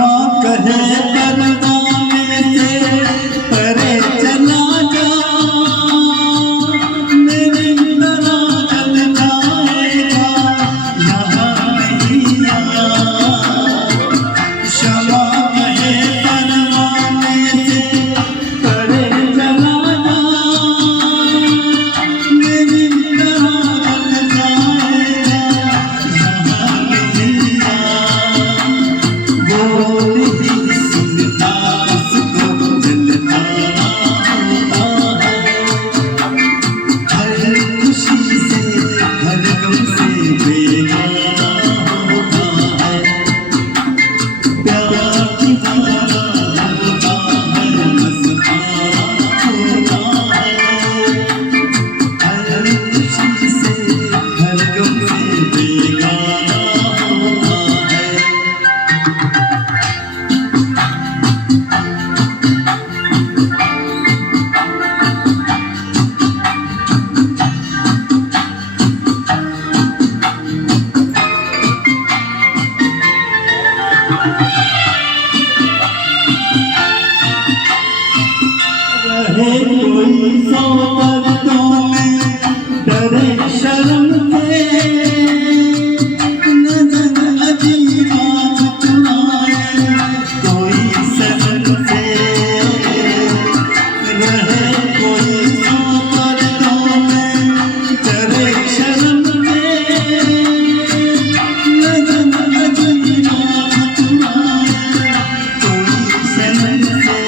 क्षमा कहे परवाने से परे चला जा, मेरी तरह जल जाएगा यहाँ नहीं आया। क्षमा कहे परवाने से परे चला जा, मेरी तरह जल जाएगा यहाँ नहीं आया। रहे कोई सौ पर्दों में डरे शर्म से, नजर अजीबा चुनाए कोई सनम से। रहे कोई सौ पर्दों में डरे शर्म से, नजर अजीबा चुनाए कोई सनम से।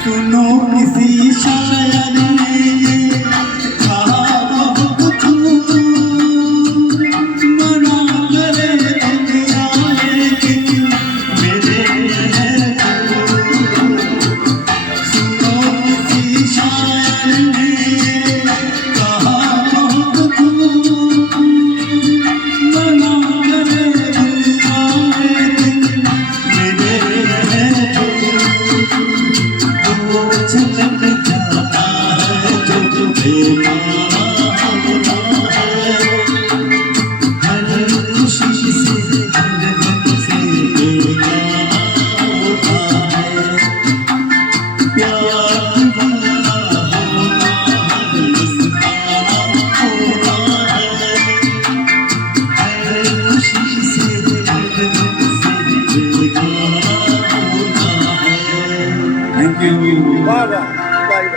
सुनो किसी शायर ने ये कहा बहुत खूब, मना करे दुनिया लेकिन मेरे है तू। सुनो किसी शायर ने ये कहा बहुत खूब, मना करे दुनिया लेकिन मेरे है तू। छलक जाता है जो बेमाना होता है, हर खुशी से हर गम से बेगाना होता है। प्यार दीवाना होता है, मस्ताना होता है, हर खुशी से हर गम से बेगाना होता है। Thank you. Baba.